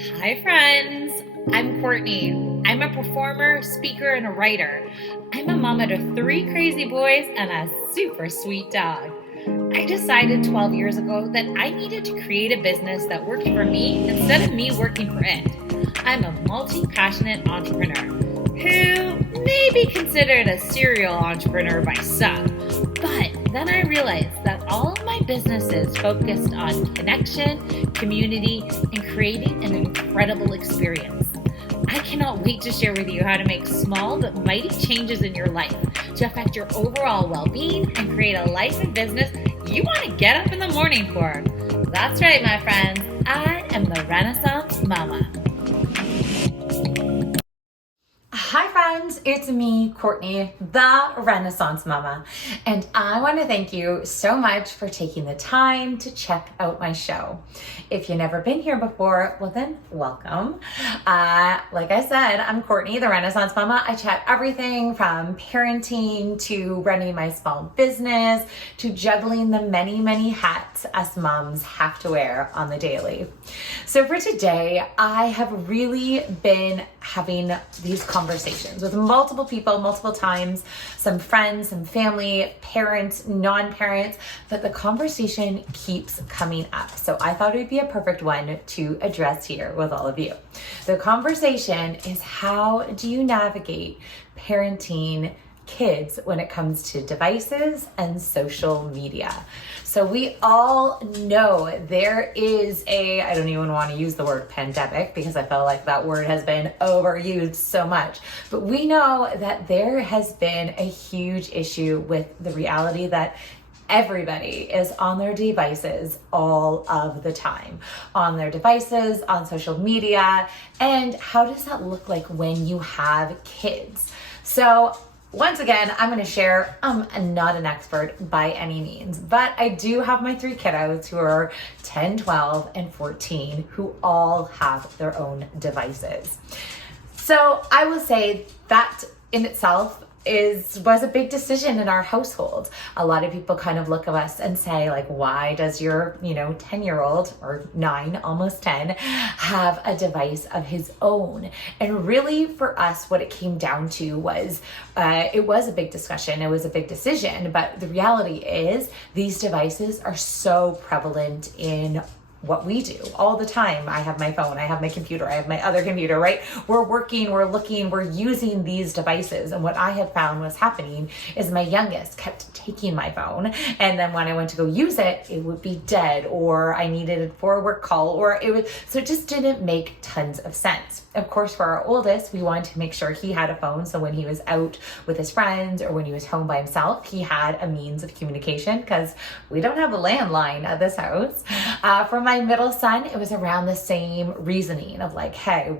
Hi, friends. I'm Courtney. I'm a performer, speaker, and a writer. I'm a mama to three crazy boys and a super sweet dog. I decided 12 years ago that I needed to create a business that worked for me instead of me working for it. I'm a multi passionate entrepreneur who may be considered a serial entrepreneur by some, but then I realized that all of my businesses focused on connection, community, and creating an incredible experience. I cannot wait to share with you how to make small but mighty changes in your life to affect your overall well being and create a life and business you want to get up in the morning for. That's right, my friends. I am the Renaissance Mama. Hi friends, it's me, Courtney, the Renaissance Mama, and I want to thank you so much for taking the time to check out my show. If you've never been here before, well then, welcome. Like I said, I'm Courtney, the Renaissance Mama. I chat everything from parenting to running my small business to juggling the many hats us moms have to wear on the daily. So for today, I have really been having these conversations with multiple people, multiple times, some friends, some family, parents, non-parents, but the conversation keeps coming up. So I thought it would be a perfect one to address here with all of you. The conversation is, how do you navigate parenting kids when it comes to devices and social media? So we all know there is I don't even want to use the word pandemic because I feel like that word has been overused so much, but we know that there has been a huge issue with the reality that everybody is on their devices all of the time, on their devices, on social media. And how does that look like when you have kids? So once again, I'm going to share, I'm not an expert by any means, but I do have my three kiddos who are 10, 12, and 14 who all have their own devices. So I will say that in itself was a big decision in our household. A lot of people kind of look at us and say, like, why does your 10-year-old or 9, almost 10, have a device of his own? And really for us, what it came down to was it was a big discussion, it was a big decision, but the reality is these devices are so prevalent in what we do all the time. I have my phone, I have my computer, I have my other computer, right? We're working, we're looking, we're using these devices. And what I had found was happening is my youngest kept taking my phone. And then when I went to go use it, it would be dead, or I needed it for a work call, so it just didn't make tons of sense. Of course, for our oldest, we wanted to make sure he had a phone. So when he was out with his friends or when he was home by himself, he had a means of communication because we don't have a landline at this house. For my middle son, it was around the same reasoning of like, hey,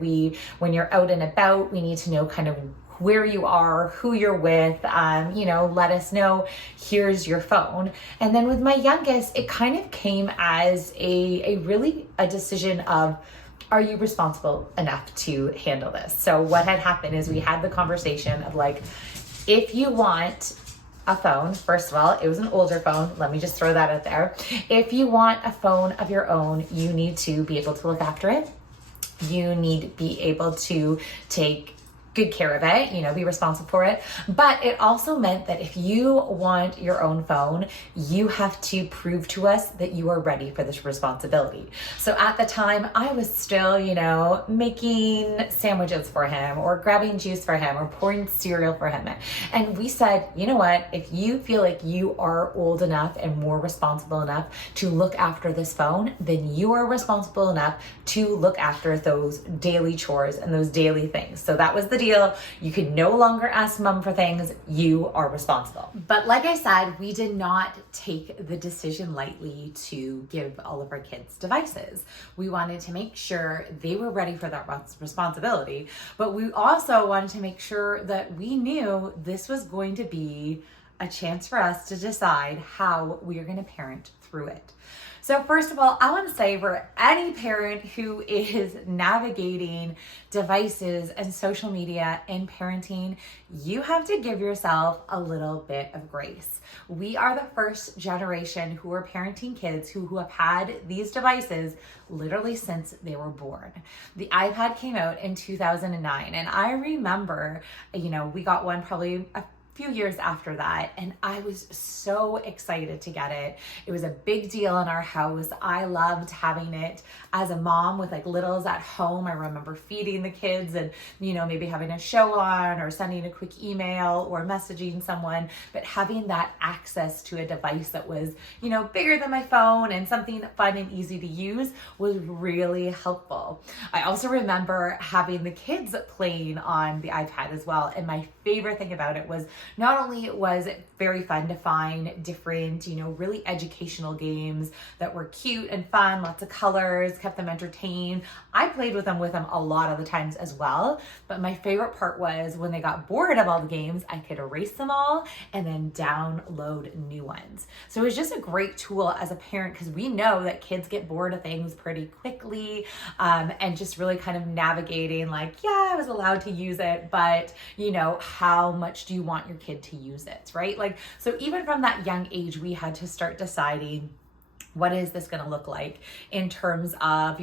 when you're out and about, we need to know kind of where you are, who you're with, let us know, here's your phone. And then with my youngest, it kind of came as a decision of, are you responsible enough to handle this? So what had happened is we had the conversation of like, if you want a phone, first of all, it was an older phone. Let me just throw that out there. If you want a phone of your own, you need to be able to look after it. You need to be able to take good care of it, be responsible for it. But it also meant that if you want your own phone, you have to prove to us that you are ready for this responsibility. So at the time, I was still, making sandwiches for him or grabbing juice for him or pouring cereal for him. And we said, you know what, if you feel like you are old enough and more responsible enough to look after this phone, then you are responsible enough to look after those daily chores and those daily things. So that was the deal. You can no longer ask mom for things. You are responsible. But like I said, we did not take the decision lightly to give all of our kids devices. We wanted to make sure they were ready for that responsibility, but we also wanted to make sure that we knew this was going to be a chance for us to decide how we are going to parent through it. So first of all, I want to say for any parent who is navigating devices and social media in parenting, you have to give yourself a little bit of grace. We are the first generation who are parenting kids who have had these devices literally since they were born. The iPad came out in 2009, and I remember, we got one probably a few years after that, and I was so excited to get it. It was a big deal in our house. I loved having it as a mom with like littles at home. I remember feeding the kids and maybe having a show on or sending a quick email or messaging someone, but having that access to a device that was bigger than my phone and something fun and easy to use was really helpful. I also remember having the kids playing on the iPad as well, and my favorite thing about it was not only was it very fun to find different, really educational games that were cute and fun, lots of colors, kept them entertained. I played with them a lot of the times as well. But my favorite part was when they got bored of all the games, I could erase them all and then download new ones. So it was just a great tool as a parent, because we know that kids get bored of things pretty quickly, and just really kind of navigating I was allowed to use it, but how much do you want your kid to use it, right? So even from that young age, we had to start deciding, what is this going to look like in terms of,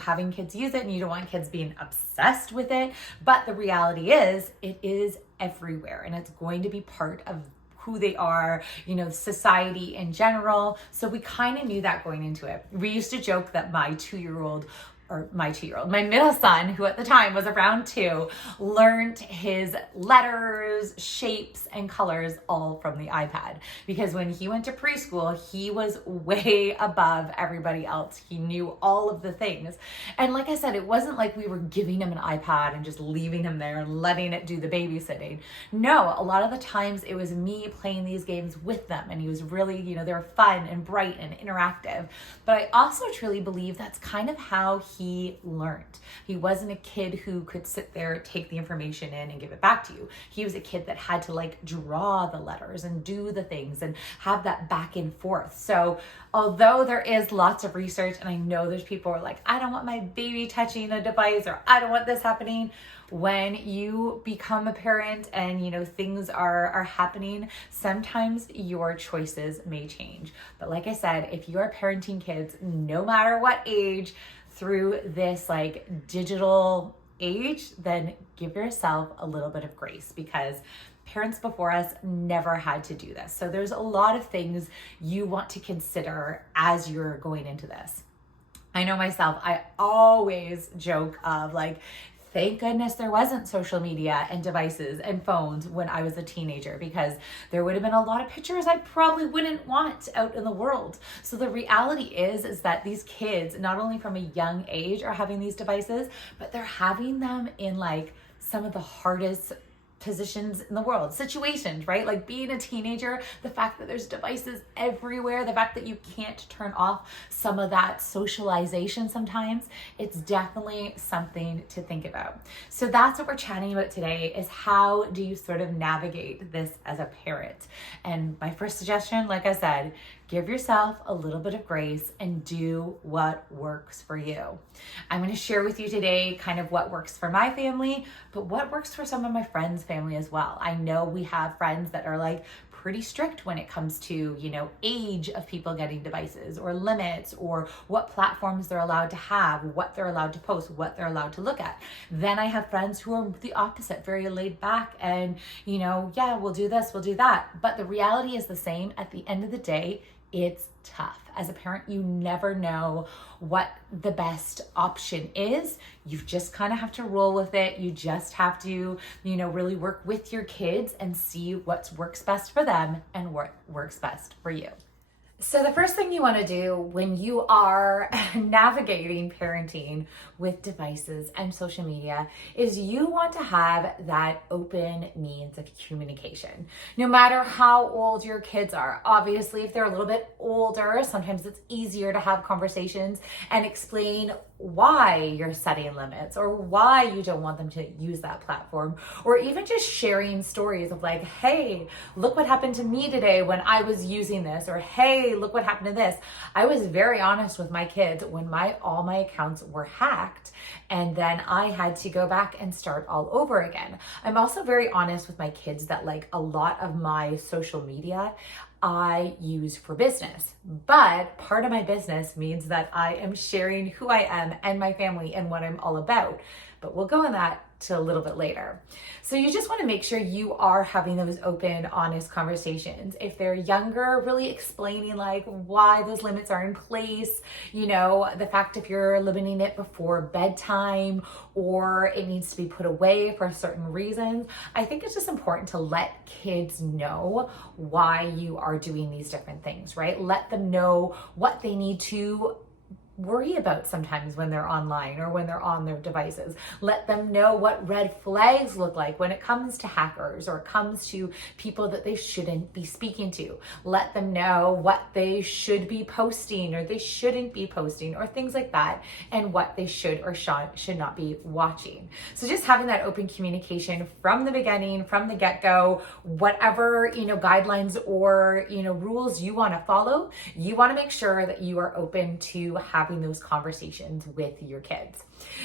having kids use it, and you don't want kids being obsessed with it. But the reality is it is everywhere, and it's going to be part of who they are, society in general. So we kind of knew that going into it. We used to joke that my middle son, who at the time was around 2, learned his letters, shapes, and colors all from the iPad. Because when he went to preschool, he was way above everybody else. He knew all of the things. And like I said, it wasn't like we were giving him an iPad and just leaving him there and letting it do the babysitting. No, a lot of the times it was me playing these games with them, and he was really, they were fun and bright and interactive. But I also truly believe that's kind of how he learned. He wasn't a kid who could sit there, take the information in and give it back to you. He was a kid that had to draw the letters and do the things and have that back and forth. So although there is lots of research, and I know there's people who are like, I don't want my baby touching a device, or I don't want this happening. When you become a parent and things are happening, sometimes your choices may change. But like I said, if you are parenting kids, no matter what age, through this digital age, then give yourself a little bit of grace, because parents before us never had to do this. So there's a lot of things you want to consider as you're going into this. I know myself, I always joke of thank goodness there wasn't social media and devices and phones when I was a teenager, because there would have been a lot of pictures I probably wouldn't want out in the world. So the reality is that these kids, not only from a young age, are having these devices, but they're having them in some of the hardest positions in the world, situations, right? Being a teenager, the fact that there's devices everywhere, the fact that you can't turn off some of that socialization sometimes, it's definitely something to think about. So that's what we're chatting about today, is how do you sort of navigate this as a parent? And my first suggestion, like I said, give yourself a little bit of grace and do what works for you. I'm going to share with you today kind of what works for my family, but what works for some of my friends' family as well. I know we have friends that are pretty strict when it comes to, age of people getting devices, or limits, or what platforms they're allowed to have, what they're allowed to post, what they're allowed to look at. Then I have friends who are the opposite, very laid back and, we'll do this, we'll do that. But the reality is the same. At the end of the day, it's tough. As a parent, you never know what the best option is. You just kind of have to roll with it. You just have to, really work with your kids and see what works best for them and what works best for you. So the first thing you want to do when you are navigating parenting with devices and social media is you want to have that open means of communication. No matter how old your kids are. Obviously, if they're a little bit older, sometimes it's easier to have conversations and explain why you're setting limits or why you don't want them to use that platform, or even just sharing stories of hey, look what happened to me today when I was using this, or hey, hey, look what happened to this. I was very honest with my kids when all my accounts were hacked, and then I had to go back and start all over again. I'm also very honest with my kids that like a lot of my social media I use for business, but part of my business means that I am sharing who I am and my family and what I'm all about. But we'll go on that to a little bit later. So you just want to make sure you are having those open, honest conversations. If they're younger, really explaining like why those limits are in place, you know, the fact if you're limiting it before bedtime or it needs to be put away for certain reasons. I think it's just important to let kids know why you are doing these different things, right? Let them know what they need to worry about sometimes when they're online or when they're on their devices. Let them know what red flags look like when it comes to hackers or it comes to people that they shouldn't be speaking to. Let them know what they should be posting or they shouldn't be posting or things like that, and what they should or should not be watching. So just having that open communication from the beginning, from the get-go, whatever, you know, guidelines or, you know, rules you want to follow, you want to make sure that you are open to having those conversations with your kids.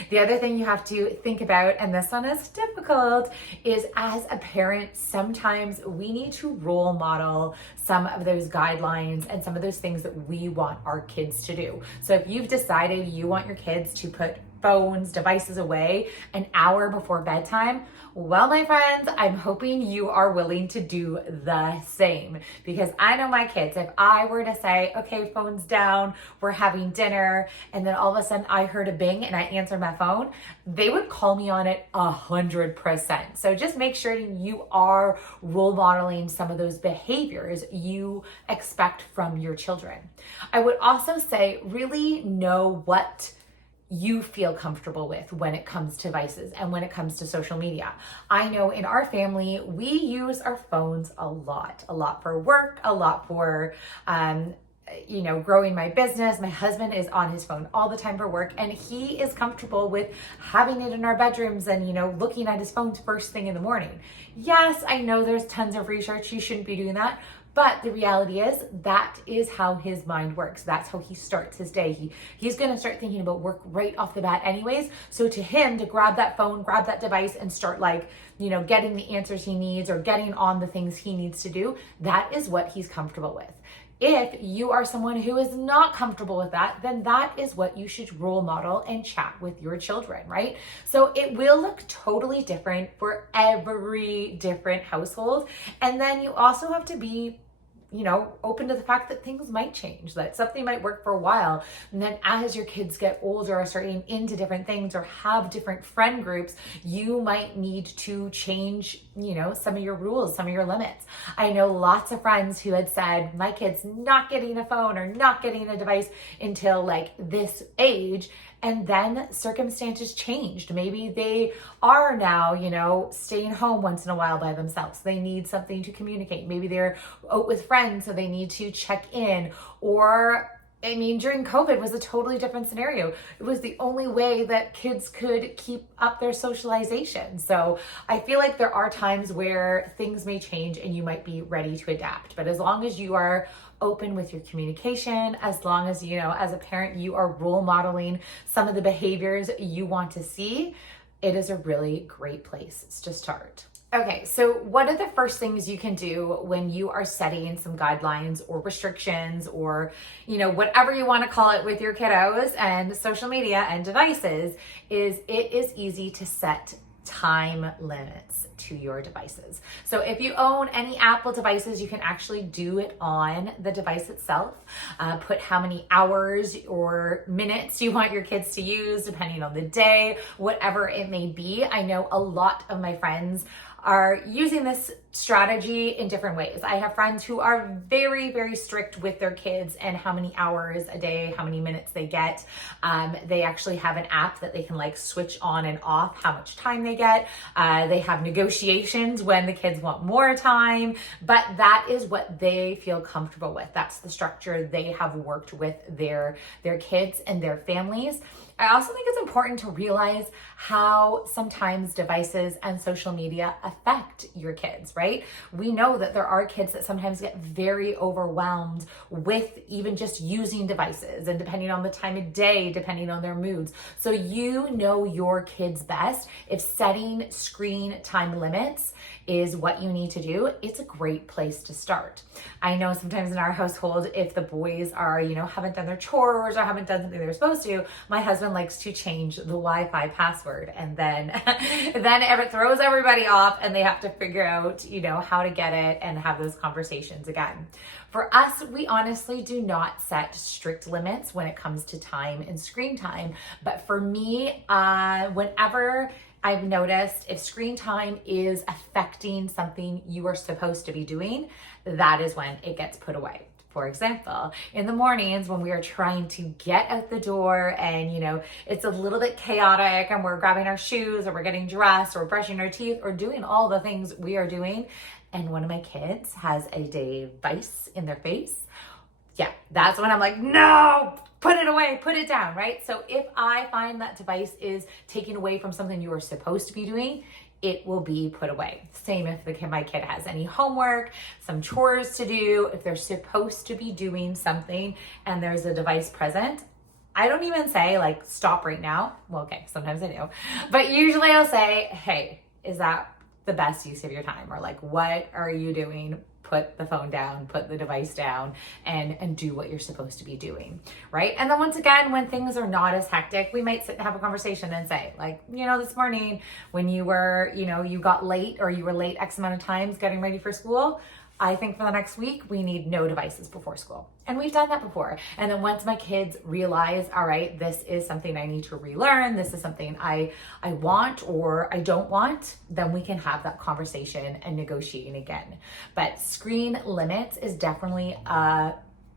The other thing you have to think about, and this one is difficult, is as a parent, sometimes we need to role model some of those guidelines and some of those things that we want our kids to do. So if you've decided you want your kids to put phones, devices away an hour before bedtime, well, my friends, I'm hoping you are willing to do the same, because I know my kids, if I were to say, okay, phone's down, we're having dinner, and then all of a sudden I heard a bing and I answered my phone, they would call me on it 100%. So just make sure you are role modeling some of those behaviors you expect from your children. I would also say really know what you feel comfortable with when it comes to devices and when it comes to social media. I know in our family, we use our phones a lot for work, a lot for, you know, growing my business. My husband is on his phone all the time for work, and he is comfortable with having it in our bedrooms and, you know, looking at his phone first thing in the morning. Yes, I know there's tons of research. You shouldn't be doing that. But the reality is that is how his mind works. That's how he starts his day. He's going to start thinking about work right off the bat anyways. So to him, to grab that phone, grab that device and start like, you know, getting the answers he needs or getting on the things he needs to do, that is what he's comfortable with. If you are someone who is not comfortable with that, then that is what you should role model and chat with your children, right? So it will look totally different for every different household. And then you also have to be, you know, open to the fact that things might change, that something might work for a while. And then as your kids get older or starting into different things or have different friend groups, you might need to change, you know, some of your rules, some of your limits. I know lots of friends who had said, my kid's not getting a phone or not getting a device until like this age. And then circumstances changed. Maybe they are now, you know, staying home once in a while by themselves. They need something to communicate. Maybe they're out with friends, so they need to check in. Or, I mean, during COVID was a totally different scenario. It was the only way that kids could keep up their socialization. So I feel like there are times where things may change and you might be ready to adapt. But as long as you are open with your communication, as long as, you know, as a parent, you are role modeling some of the behaviors you want to see, it is a really great place to start. Okay, so what are the first things you can do when you are setting some guidelines or restrictions or, you know, whatever you want to call it with your kiddos and social media and devices? Is it is easy to set time limits to your devices. So if you own any Apple devices, you can actually do it on the device itself. Put how many hours or minutes you want your kids to use, depending on the day, whatever it may be. I know a lot of my friends are using this strategy in different ways. I have friends who are very, very strict with their kids and how many hours a day, how many minutes they get. They actually have an app that they can like switch on and off how much time they get. They have negotiations when the kids want more time, but that is what they feel comfortable with. That's the structure they have worked with their kids and their families. I also think it's important to realize how sometimes devices and social media affect your kids, right? We know that there are kids that sometimes get very overwhelmed with even just using devices, and depending on the time of day, depending on their moods. So you know your kids best. If setting screen time limits is what you need to do, it's a great place to start. I know sometimes in our household, if the boys are, haven't done their chores or haven't done something they're supposed to, my husband likes to change the Wi-Fi password, and then it throws everybody off and they have to figure out, how to get it and have those conversations again. For us, we honestly do not set strict limits when it comes to time and screen time. But for me, whenever I've noticed if screen time is affecting something you are supposed to be doing, that is when it gets put away. For example, in the mornings when we are trying to get out the door and, it's a little bit chaotic and we're grabbing our shoes or we're getting dressed or brushing our teeth or doing all the things we are doing, and one of my kids has a device in their face, that's when I'm like, no, put it away, put it down, right? So if I find that device is taken away from something you are supposed to be doing, it will be put away. Same if my kid has any homework, some chores to do, if they're supposed to be doing something and there's a device present, I don't even say like, stop right now. Well, okay, sometimes I do, but usually I'll say, hey, is that the best use of your time? Or like, what are you doing? Put the phone down, put the device down, and do what you're supposed to be doing, right? And then once again, when things are not as hectic, we might sit and have a conversation and say, like, this morning when you were, you got late or you were late X amount of times getting ready for school, I think for the next week, we need no devices before school. And we've done that before. And then once my kids realize, all right, this is something I need to relearn, this is something I want or I don't want, then we can have that conversation and negotiating again. But screen limits is definitely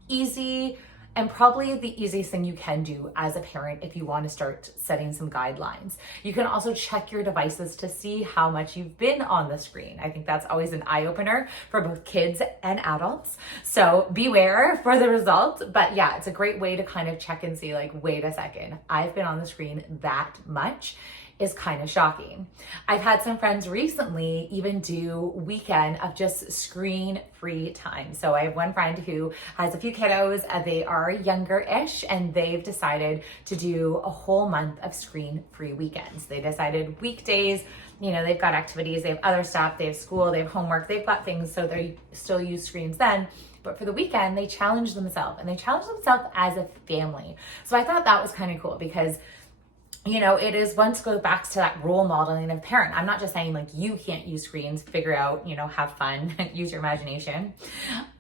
easy and probably the easiest thing you can do as a parent if you want to start setting some guidelines. You can also check your devices to see how much you've been on the screen. I think that's always an eye-opener for both kids and adults. So beware for the results. But yeah, it's a great way to kind of check and see, like, wait a second, I've been on the screen that much. Is kind of shocking. I've had some friends recently even do weekend of just screen-free time. So I have one friend who has a few kiddos, they are younger-ish, and they've decided to do a whole month of screen-free weekends. They decided weekdays, they've got activities, they have other stuff, they have school, they have homework, they've got things, so they still use screens then. But for the weekend, they challenge themselves, and they challenge themselves as a family. So I thought that was kind of cool because it is once go back to that role modeling of parent. I'm not just saying like you can't use screens, figure out, have fun, use your imagination.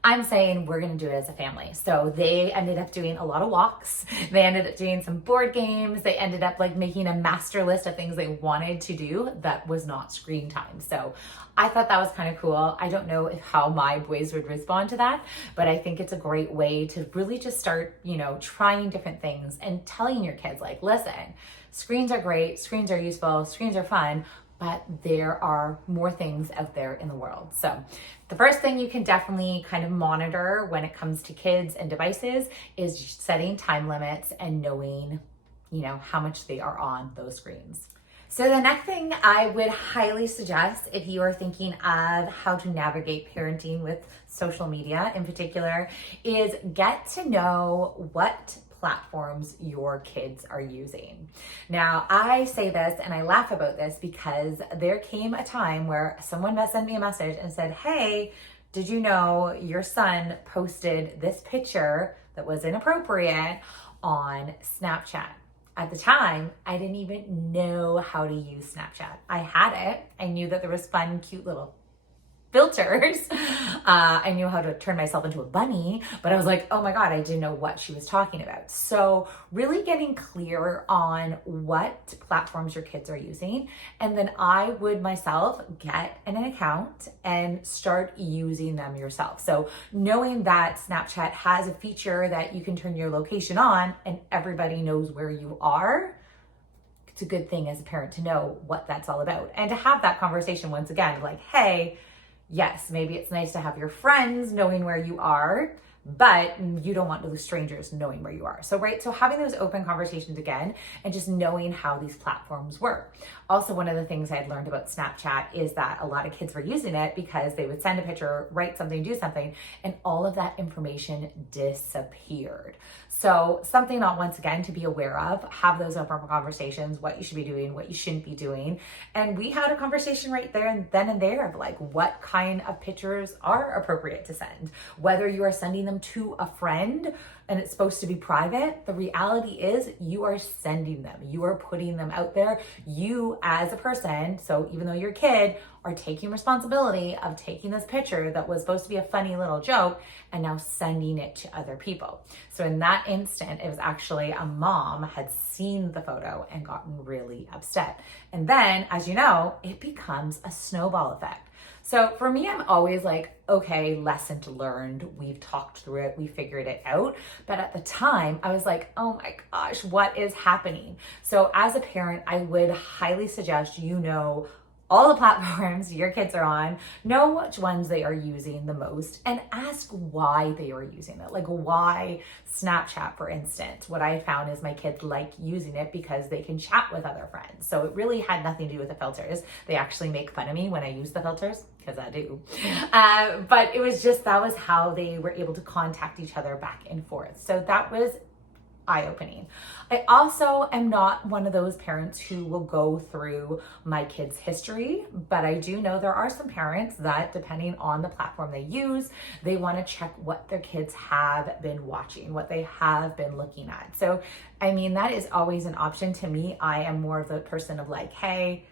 I'm saying we're going to do it as a family. So they ended up doing a lot of walks. They ended up doing some board games. They ended up like making a master list of things they wanted to do that was not screen time. So I thought that was kind of cool. I don't know how my boys would respond to that, but I think it's a great way to really just start, trying different things and telling your kids like, listen, screens are great, screens are useful, screens are fun, but there are more things out there in the world. So the first thing you can definitely kind of monitor when it comes to kids and devices is setting time limits and knowing, how much they are on those screens. So the next thing I would highly suggest if you are thinking of how to navigate parenting with social media in particular is get to know what platforms your kids are using. Now, I say this and I laugh about this because there came a time where someone sent me a message and said, hey, did you know your son posted this picture that was inappropriate on Snapchat? At the time, I didn't even know how to use Snapchat. I had it. I knew that there was fun, cute little filters. I knew how to turn myself into a bunny, but I was like, oh my God, I didn't know what she was talking about. So really getting clear on what platforms your kids are using. And then I would myself get an account and start using them yourself. So knowing that Snapchat has a feature that you can turn your location on and everybody knows where you are, it's a good thing as a parent to know what that's all about. And to have that conversation once again, like, hey, yes, maybe it's nice to have your friends knowing where you are, but you don't want those strangers knowing where you are. So, right, so having those open conversations again and just knowing how these platforms work. Also, one of the things I had learned about Snapchat is that a lot of kids were using it because they would send a picture, write something, do something, and all of that information disappeared. So something not once again to be aware of, have those open conversations, what you should be doing, what you shouldn't be doing. And we had a conversation right there and then and there of like what kind of pictures are appropriate to send, whether you are sending them to a friend and it's supposed to be private. The reality is you are sending them, you are putting them out there. You as a person, so even though you're a kid, are taking responsibility of taking this picture that was supposed to be a funny little joke and now sending it to other people. So in that instant, it was actually a mom had seen the photo and gotten really upset. And then, as you know, it becomes a snowball effect. So for me, I'm always like, okay, lesson learned. We've talked through it. We figured it out. But at the time, I was like, oh my gosh, what is happening? So as a parent, I would highly suggest you know all the platforms your kids are on, know which ones they are using the most, and ask why they are using it. Like why Snapchat, for instance. What I found is my kids like using it because they can chat with other friends. So it really had nothing to do with the filters. They actually make fun of me when I use the filters, because I do. But it was just, that was how they were able to contact each other back and forth. So that was eye-opening. I also am not one of those parents who will go through my kids' history, but I do know there are some parents that, depending on the platform they use, they want to check what their kids have been watching, what they have been looking at. So, I mean, that is always an option to me. I am more of the person of like, hey,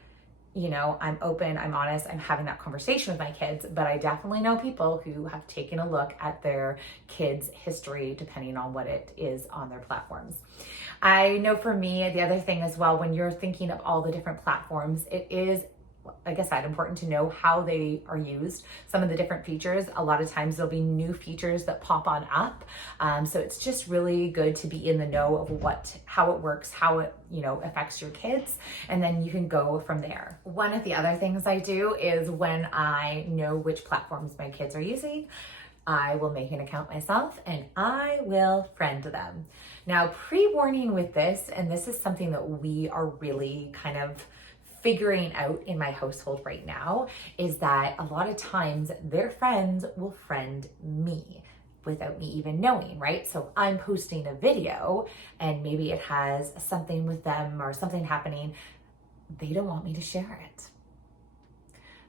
you know, I'm open, I'm honest, I'm having that conversation with my kids, but I definitely know people who have taken a look at their kids' history depending on what it is on their platforms. I know for me, the other thing as well, when you're thinking of all the different platforms, it is, like I said, important to know how they are used. Some of the different features, a lot of times there'll be new features that pop on up. So it's just really good to be in the know of how it works, how it, you know, affects your kids, and then you can go from there. One of the other things I do is when I know which platforms my kids are using, I will make an account myself and I will friend them. Now, pre-warning with this, and this is something that we are really kind of figuring out in my household right now, is that a lot of times their friends will friend me without me even knowing, right? So I'm posting a video and maybe it has something with them or something happening. They don't want me to share it.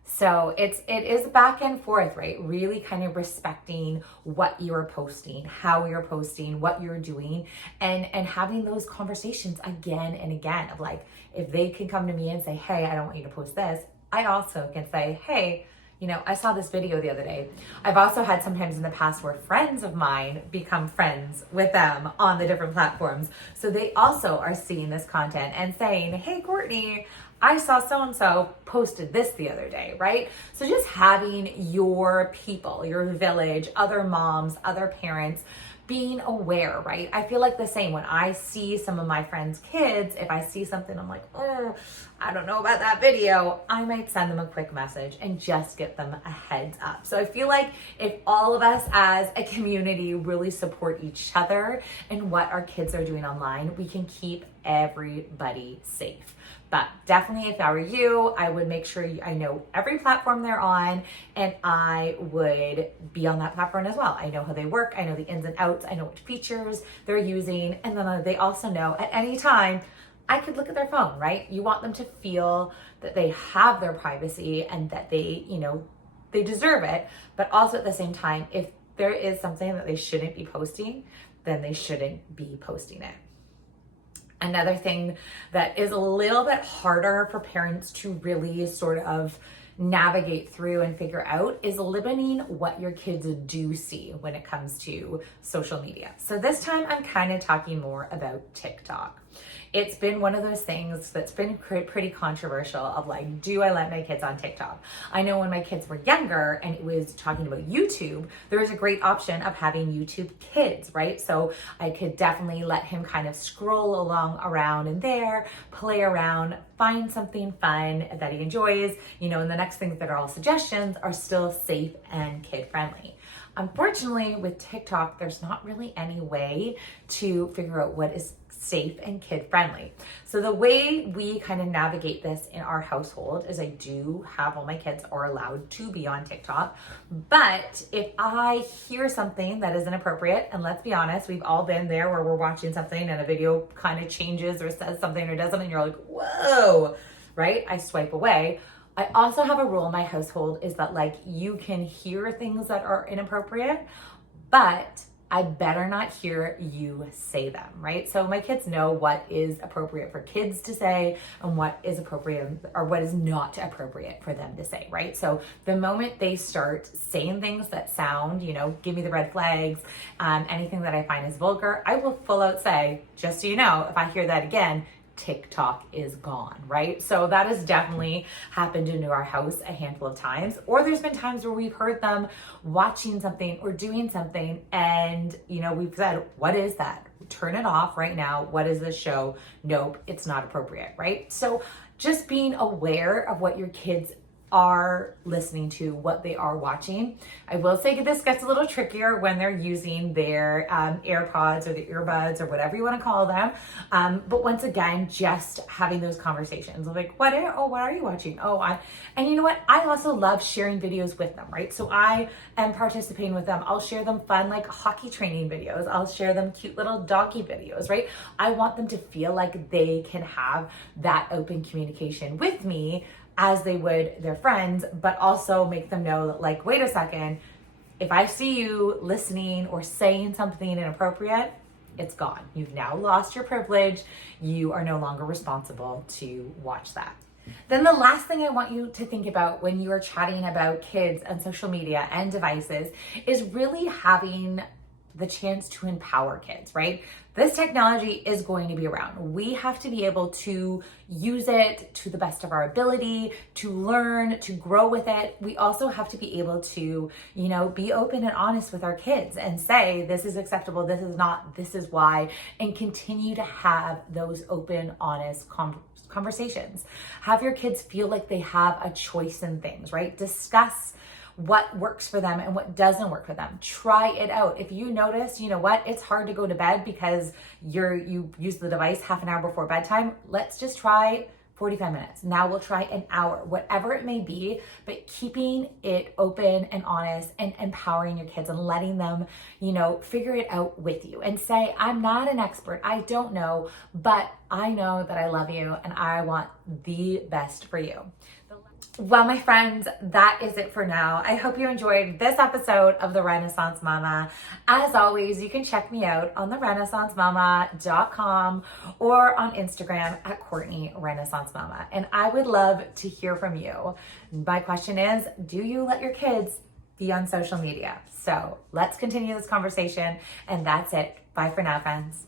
So it is back and forth, right? Really kind of respecting what you're posting, how you're posting, what you're doing, and having those conversations again and again of like, if they can come to me and say, hey, I don't want you to post this, I also can say, hey, you know, I saw this video the other day. I've also had sometimes in the past where friends of mine become friends with them on the different platforms. So they also are seeing this content and saying, hey, Courtney, I saw so-and-so posted this the other day, right? So just having your people, your village, other moms, other parents, being aware, right? I feel like the same when I see some of my friends' kids, if I see something, I'm like, oh, I don't know about that video. I might send them a quick message and just get them a heads up. So I feel like if all of us as a community really support each other and what our kids are doing online, we can keep everybody safe. But definitely, if I were you, I would make sure I know every platform they're on, and I would be on that platform as well. I know how they work. I know the ins and outs. I know what features they're using. And then they also know at any time, I could look at their phone, right? You want them to feel that they have their privacy and that they, you know, they deserve it. But also at the same time, if there is something that they shouldn't be posting, then they shouldn't be posting it. Another thing that is a little bit harder for parents to really sort of navigate through and figure out is limiting what your kids do see when it comes to social media. So this time I'm kind of talking more about TikTok. It's been one of those things that's been pretty controversial of like, do I let my kids on TikTok? I know when my kids were younger and it was talking about YouTube, there was a great option of having YouTube Kids, right? So I could definitely let him kind of scroll along around in there, play around, find something fun that he enjoys, you know, and the next things that are all suggestions are still safe and kid friendly. Unfortunately, with TikTok, there's not really any way to figure out what is safe and kid friendly. So the way we kind of navigate this in our household is I do have all my kids are allowed to be on TikTok, but if I hear something that is inappropriate, and let's be honest, we've all been there where we're watching something and a video kind of changes or says something or does something and you're like, whoa, right? I swipe away. I also have a rule in my household is that like you can hear things that are inappropriate, but I better not hear you say them, right? So my kids know what is appropriate for kids to say and what is appropriate or what is not appropriate for them to say, right? So the moment they start saying things that sound, give me the red flags, anything that I find is vulgar, I will full out say, just so you know, if I hear that again, TikTok is gone, right? So that has definitely happened into our house a handful of times. Or there's been times where we've heard them watching something or doing something and, we've said, what is that? Turn it off right now. What is this show? Nope, it's not appropriate, right? So just being aware of what your kids are listening to, what they are watching. I will say this gets a little trickier when they're using their AirPods or the earbuds or whatever you want to call them. But once again, just having those conversations of like, what are you watching? And you know what? I also love sharing videos with them, right? So I am participating with them. I'll share them fun, like hockey training videos. I'll share them cute little doggy videos, right? I want them to feel like they can have that open communication with me as they would their friends, but also make them know that like, wait a second, if I see you listening or saying something inappropriate, it's gone. You've now lost your privilege. You are no longer responsible to watch that. Then the last thing I want you to think about when you are chatting about kids and social media and devices is really having the chance to empower kids, right? This technology is going to be around. We have to be able to use it to the best of our ability, to learn, to grow with it. We also have to be able to, be open and honest with our kids and say, this is acceptable, this is not, this is why, and continue to have those open, honest conversations. Have your kids feel like they have a choice in things, right? Discuss what works for them and what doesn't work for them. Try it out. If you notice, it's hard to go to bed because you use the device half an hour before bedtime, let's just try 45 minutes. Now we'll try an hour, whatever it may be, but keeping it open and honest and empowering your kids and letting them, figure it out with you and say, I'm not an expert. I don't know, but I know that I love you and I want the best for you. Well, my friends, that is it for now. I hope you enjoyed this episode of The Renaissance Mama. As always, you can check me out on therenaissancemama.com or on Instagram at Courtney Renaissance Mama. And I would love to hear from you. My question is, do you let your kids be on social media? So let's continue this conversation. And that's it. Bye for now, friends.